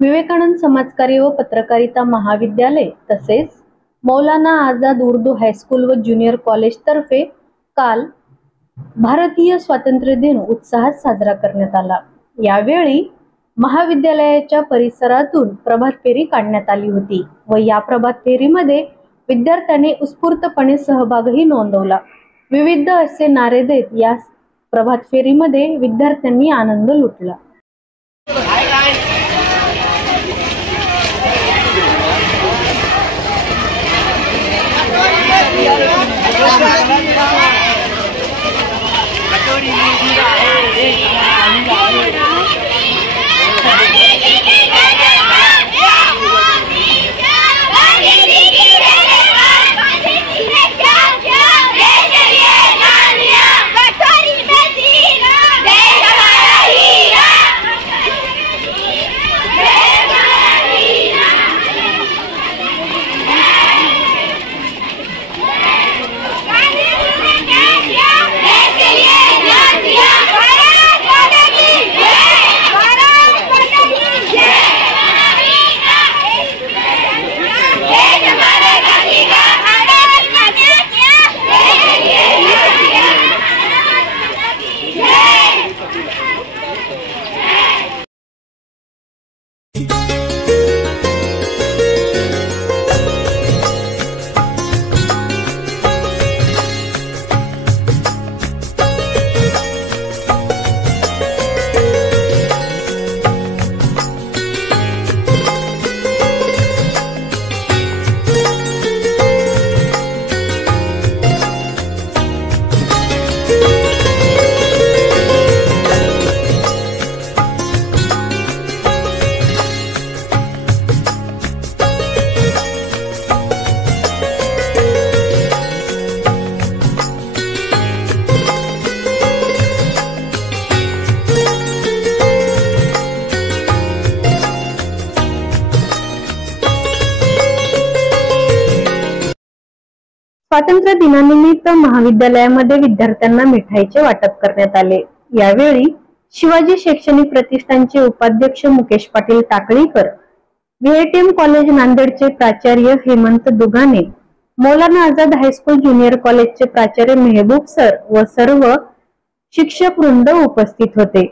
विवेकानंद समाजकार्य व पत्रकारिता महाविद्यालय तसेच मौलाना आझाद उर्दू हायस्कूल व ज्युनियर कॉलेज तर्फे काल भारतीय स्वातंत्र्य दिन उत्साहात साजरा करण्यात आला। यावेळी महाविद्यालयाच्या परिसरातून प्रभात फेरी काढण्यात आली होती व या प्रभात फेरीमध्ये विद्यार्थ्यांनी उत्स्फूर्तपणे सहभागही नोंदवला। विविध असे नारे देत या प्रभात फेरीमध्ये विद्यार्थ्यांनी आनंद लुटला। स्वातंत्र्य दिनानिमित्त महाविद्यालयामध्ये विद्यार्थ्यांना मिठाईचे वाटप करण्यात आले। यावेळी शिवाजी शैक्षणिक प्रतिष्ठानचे उपाध्यक्ष मुकेश पाटील टाकळीकर, व्हीएटीएम कॉलेज नांदेडचे प्राचार्य हेमंत दुगाने, मौलाना आझाद हायस्कूल ज्युनियर कॉलेजचे प्राचार्य मेहबूब सर व सर्व शिक्षक वृंद उपस्थित होते।